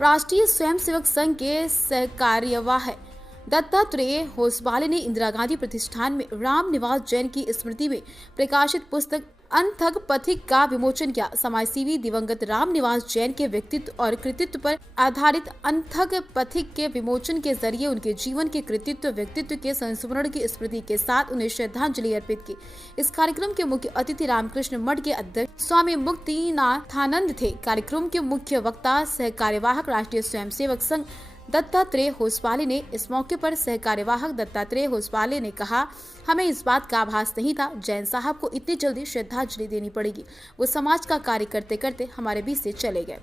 राष्ट्रीय स्वयंसेवक संघ के सहकार्यवाह दत्तात्रेय होसबाले ने इंदिरा गांधी प्रतिष्ठान में रामनिवास जैन की स्मृति में प्रकाशित पुस्तक अनथक पथिक का विमोचन किया। समाजसेवी दिवंगत रामनिवास जैन के व्यक्तित्व और कृतित्व पर आधारित अनथक पथिक के विमोचन के जरिए उनके जीवन के कृतित्व व्यक्तित्व के संस्मरण की स्मृति के साथ उन्हें श्रद्धांजलि अर्पित की। इस कार्यक्रम के मुख्य अतिथि रामकृष्ण मठ के अध्यक्ष स्वामी मुक्तिनाथानंद थे। कार्यक्रम के मुख्य वक्ता सहकार्यवाहक राष्ट्रीय स्वयंसेवक संघ दत्तात्रेय होसबाले ने इस मौके पर सहकार्यवाहक दत्तात्रेय होसबाले ने कहा, हमें इस बात का आभास नहीं था जैन साहब को इतनी जल्दी श्रद्धांजलि देनी पड़ेगी। वो समाज का कार्य करते करते हमारे बीच से चले गए।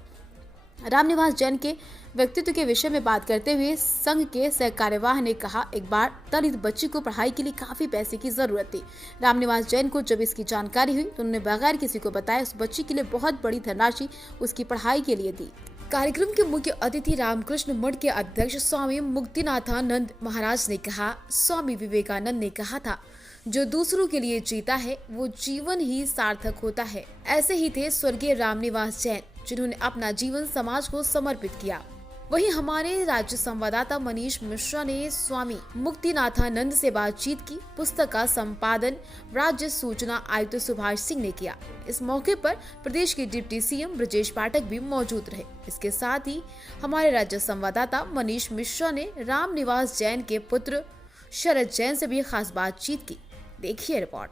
रामनिवास जैन के व्यक्तित्व के विषय में बात करते हुए संघ के सहकार्यवाह ने कहा, एक बार दलित बच्ची को पढ़ाई के लिए काफी पैसे की जरूरत थी। रामनिवास जैन को जब इसकी जानकारी हुई तो उन्होंने बगैर किसी को बताए उस बच्ची के लिए बहुत बड़ी धनराशि उसकी पढ़ाई के लिए दी। कार्यक्रम के मुख्य अतिथि रामकृष्ण मठ के अध्यक्ष स्वामी मुक्तिनाथानंद महाराज ने कहा, स्वामी विवेकानंद ने कहा था, जो दूसरों के लिए जीता है वो जीवन ही सार्थक होता है। ऐसे ही थे स्वर्गीय रामनिवास जैन, जिन्होंने अपना जीवन समाज को समर्पित किया। वहीं हमारे राज्य संवाददाता मनीष मिश्रा ने स्वामी मुक्तिनाथानंद से बातचीत की। पुस्तक का संपादन राज्य सूचना आयुक्त सुभाष सिंह ने किया। इस मौके पर प्रदेश के डिप्टी सीएम ब्रजेश पाठक भी मौजूद रहे। इसके साथ ही हमारे राज्य संवाददाता मनीष मिश्रा ने रामनिवास जैन के पुत्र शरद जैन से भी खास बातचीत की। देखिए रिपोर्ट।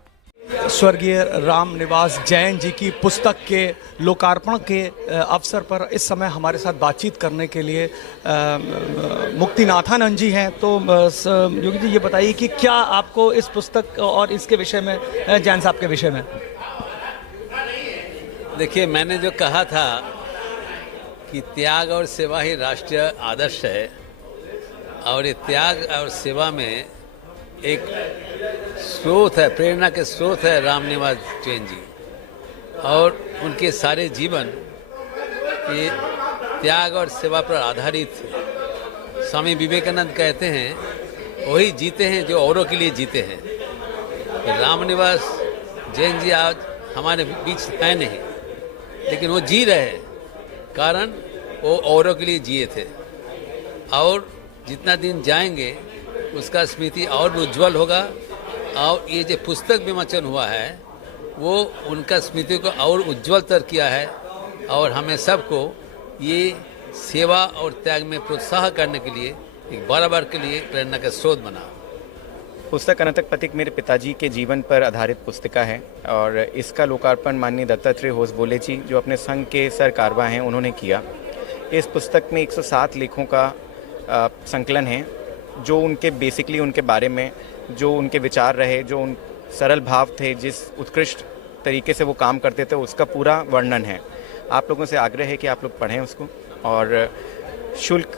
स्वर्गीय रामनिवास जैन जी की पुस्तक के लोकार्पण के अवसर पर इस समय हमारे साथ बातचीत करने के लिए मुक्तिनाथानंद जी हैं। तो योगी जी ये बताइए कि क्या आपको इस पुस्तक और इसके विषय में, जैन साहब के विषय में? देखिए, मैंने जो कहा था कि त्याग और सेवा ही राष्ट्रीय आदर्श है, और ये त्याग और सेवा में एक स्रोत है, प्रेरणा के स्रोत है रामनिवास जैन जी, और उनके सारे जीवन ये त्याग और सेवा पर आधारित है। स्वामी विवेकानंद कहते हैं वही जीते हैं जो औरों के लिए जीते हैं। रामनिवास जैन जी आज हमारे बीच है नहीं, लेकिन वो जी रहे हैं, कारण वो औरों के लिए जिए थे, और जितना दिन जाएंगे उसका स्मृति और उज्जवल होगा। और ये जो पुस्तक विमोचन हुआ है वो उनका स्मृति को और उज्जवलतर किया है, और हमें सबको ये सेवा और त्याग में प्रोत्साहन करने के लिए एक बराबर के लिए प्रेरणा का स्रोत बना। पुस्तक अनथक पथिक मेरे पिताजी के जीवन पर आधारित पुस्तिका है, और इसका लोकार्पण माननीय दत्तात्रेय होसबोले जी, जो अपने संघ के सरकारवा हैं, उन्होंने किया। इस पुस्तक में 107 लेखों का संकलन है, जो उनके बेसिकली उनके बारे में जो उनके विचार रहे, जो उन सरल भाव थे, जिस उत्कृष्ट तरीके से वो काम करते थे, उसका पूरा वर्णन है। आप लोगों से आग्रह है कि आप लोग पढ़ें उसको, और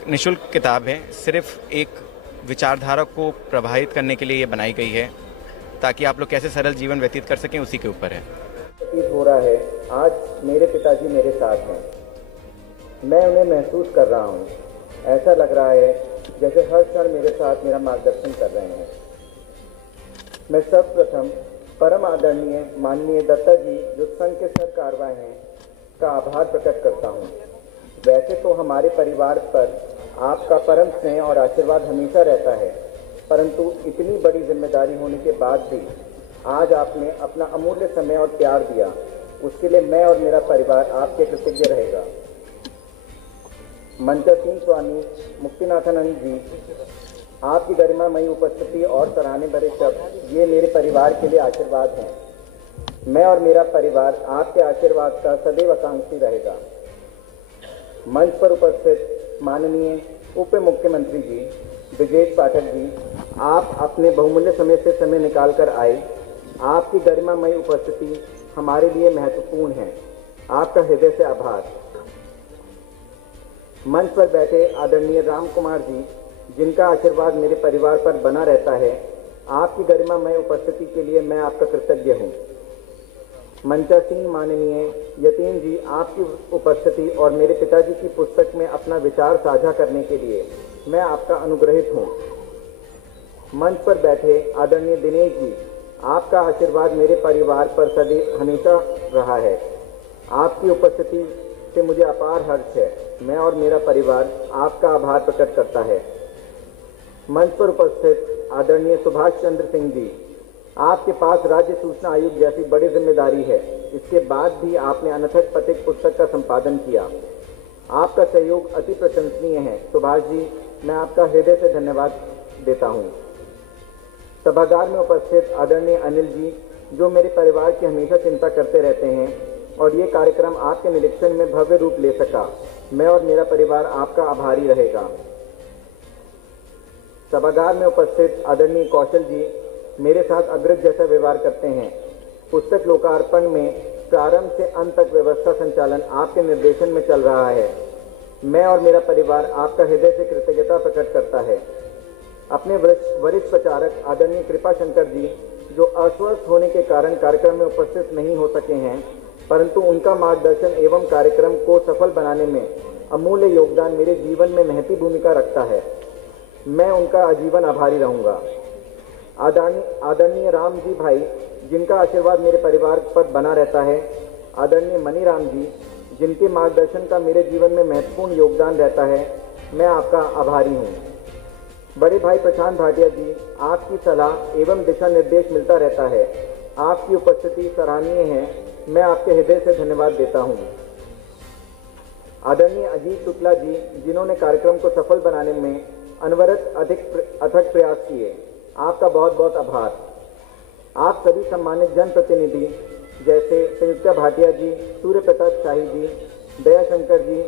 निःशुल्क किताब है, सिर्फ एक विचारधारा को प्रभावित करने के लिए ये बनाई गई है, ताकि आप लोग कैसे सरल जीवन व्यतीत कर सकें, उसी के ऊपर है। हो रहा है, आज मेरे पिताजी मेरे साथ हैं, मैं उन्हें महसूस कर रहा हूँ। ऐसा लग रहा है जैसे हर क्षण मेरे साथ मेरा मार्गदर्शन कर रहे हैं। मैं सर्वप्रथम परम आदरणीय माननीय दत्ता जी, जो संघ के सरकारवा हैं, का आभार प्रकट करता हूँ। वैसे तो हमारे परिवार पर आपका परम स्नेह और आशीर्वाद हमेशा रहता है, परंतु इतनी बड़ी जिम्मेदारी होने के बाद भी आज आपने अपना अमूल्य समय और प्यार दिया, उसके लिए मैं और मेरा परिवार आपके कृतज्ञ रहेगा। मंचासीन स्वामी मुक्तिनाथानंद जी, आपकी गरिमामयी उपस्थिति और सराहने भरे शब्द ये मेरे परिवार के लिए आशीर्वाद हैं। मैं और मेरा परिवार आपके आशीर्वाद का सदैव आकांक्षी रहेगा। मंच पर उपस्थित माननीय उप मुख्यमंत्री जी ब्रजेश पाठक जी, आप अपने बहुमूल्य समय से समय निकाल कर आए। आपकी गरिमामयी उपस्थिति हमारे लिए महत्वपूर्ण है। आपका हृदय से आभार। मंच पर बैठे आदरणीय राम कुमार जी, जिनका आशीर्वाद मेरे परिवार पर बना रहता है, आपकी गरिमामय उपस्थिति के लिए मैं आपका कृतज्ञ हूँ। मंचासीन माननीय यतीन जी, आपकी उपस्थिति और मेरे पिताजी की पुस्तक में अपना विचार साझा करने के लिए मैं आपका अनुग्रहित हूँ। मंच पर बैठे आदरणीय दिनेश जी, आपका आशीर्वाद मेरे परिवार पर सदैव हमेशा रहा है। आपकी उपस्थिति से मुझे अपार हर्ष है। मैं और मेरा परिवार आपका आभार प्रकट करता है। मंच पर उपस्थित आदरणीय सुभाष चंद्र सिंह जी, आपके पास राज्य सूचना आयुक्त जैसी बड़ी जिम्मेदारी है। इसके बाद भी आपने अनथक पथिक पुस्तक का संपादन किया। आपका सहयोग अति प्रशंसनीय है। सुभाष जी, मैं आपका हृदय से धन्यवाद देता हूँ। सभागार में उपस्थित आदरणीय अनिल जी, जो मेरे परिवार की हमेशा चिंता करते रहते हैं और ये कार्यक्रम आपके निरीक्षण में भव्य रूप ले सका, मैं और मेरा परिवार आपका आभारी रहेगा। सभागार में उपस्थित आदरणीय कौशल जी मेरे साथ अग्रज जैसा व्यवहार करते हैं। पुस्तक लोकार्पण में प्रारंभ से अंत तक व्यवस्था संचालन आपके निर्देशन में चल रहा है। मैं और मेरा परिवार आपका हृदय से कृतज्ञता प्रकट करता है। अपने वरिष्ठ प्रचारक आदरणीय कृपा शंकर जी, जो अस्वस्थ होने के कारण कार्यक्रम में उपस्थित नहीं हो सके हैं, परंतु उनका मार्गदर्शन एवं कार्यक्रम को सफल बनाने में अमूल्य योगदान मेरे जीवन में महती भूमिका रखता है। मैं उनका आजीवन आभारी रहूंगा। आदरणीय राम जी भाई, जिनका आशीर्वाद मेरे परिवार पर बना रहता है। आदरणीय मनीराम जी, जिनके मार्गदर्शन का मेरे जीवन में महत्वपूर्ण योगदान रहता है, मैं आपका आभारी हूँ। बड़े भाई प्रशांत भाटिया जी, आपकी सलाह एवं दिशा निर्देश मिलता रहता है। आपकी उपस्थिति सराहनीय है। मैं आपके हृदय से धन्यवाद देता हूँ। आदरणीय अजीत शुक्ला जी, जिन्होंने कार्यक्रम को सफल बनाने में अनवरत अथक प्रयास किए, आपका बहुत बहुत आभार। आप सभी सम्मानित जनप्रतिनिधि जैसे संयुक्ता भाटिया जी, सूर्य प्रताप शाही जी, दयाशंकर जी,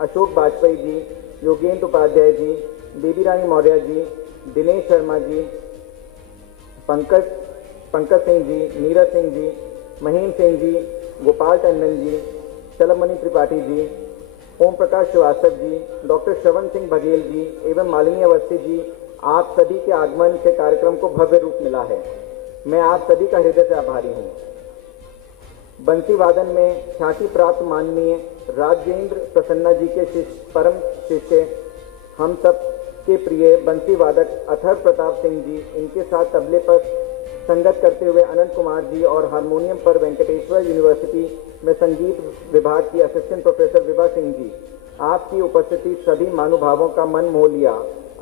अशोक वाजपेयी जी, योगेंद्र उपाध्याय जी, बेबी रानी मौर्य जी, दिनेश शर्मा जी, पंकज सिंह जी, नीरज सिंह जी, महेंद्र सिंह जी, गोपाल टंडन जी, चलमणि त्रिपाठी जी, ओम प्रकाश श्रीवास्तव जी, डॉक्टर श्रवण सिंह बघेल जी एवं मालिनी अवस्थी जी, आप सभी के आगमन से कार्यक्रम को भव्य रूप मिला है। मैं आप सभी का हृदय से आभारी हूँ। बंसी वादन में ख्याति प्राप्त माननीय राजेंद्र प्रसन्ना जी के परम शिष्य, हम सब के प्रिय बंसी वादक अथर्व प्रताप सिंह जी, इनके साथ तबले पर संगत करते हुए अनंत कुमार जी और हारमोनियम पर वेंकटेश्वर यूनिवर्सिटी में संगीत विभाग की असिस्टेंट प्रोफेसर विभा सिंह जी, आपकी उपस्थिति सभी महानुभावों का मन मोह लिया।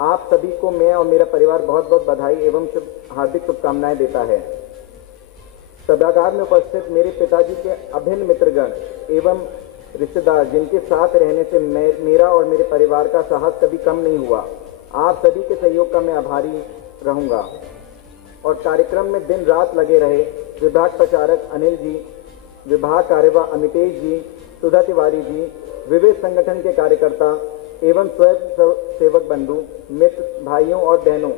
आप सभी को मैं और मेरा परिवार बहुत बहुत बधाई एवं हार्दिक शुभकामनाएं देता है। सभागार में उपस्थित मेरे पिताजी के अभिन्न मित्रगण एवं रिश्तेदार, जिनके साथ रहने से मेरा और मेरे परिवार का साहस कभी कम नहीं हुआ, आप सभी के सहयोग का मैं आभारी रहूंगा। और कार्यक्रम में दिन रात लगे रहे विभाग प्रचारक अनिल जी, विभाग कार्यवाह अमितेश जी, सुधा तिवारी जी, विविध संगठन के कार्यकर्ता एवं स्वयं सेवक बंधु मित्र भाइयों और बहनों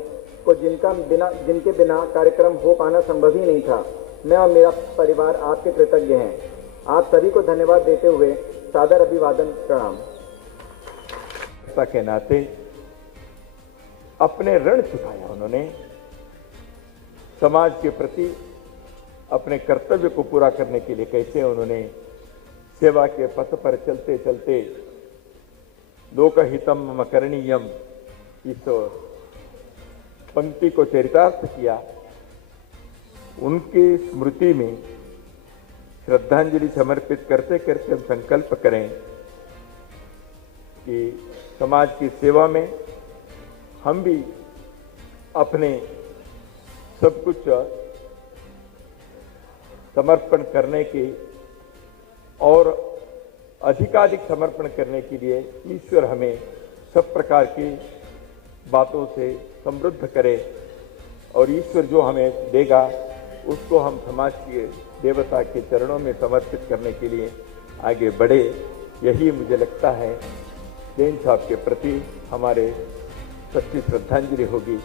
को, जिनके बिना कार्यक्रम हो पाना संभव ही नहीं था, मैं और मेरा परिवार आपके कृतज्ञ हैं। आप सभी को धन्यवाद देते हुए सादर अभिवादन, प्रणाम। के नाते अपने ऋण चुकाया उन्होंने, समाज के प्रति अपने कर्तव्य को पूरा करने के लिए कैसे उन्होंने सेवा के पथ पर चलते चलते लोकहितम मम करणीयम, इस पंक्ति को चरितार्थ किया। उनकी स्मृति में श्रद्धांजलि समर्पित करते करते हम संकल्प करें कि समाज की सेवा में हम भी अपने सब कुछ समर्पण करने के और अधिकाधिक समर्पण करने के लिए ईश्वर हमें सब प्रकार की बातों से समृद्ध करे और ईश्वर जो हमें देगा उसको हम समाज के देवता के चरणों में समर्पित करने के लिए आगे बढ़े। यही मुझे लगता है जैन साहब के प्रति हमारे सच्ची श्रद्धांजलि होगी।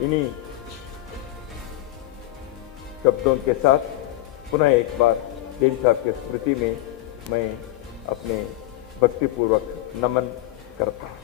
इन्हीं शब्दों के साथ पुनः एक बार जैन साहब की स्मृति में मैं अपने भक्तिपूर्वक नमन करता हूँ।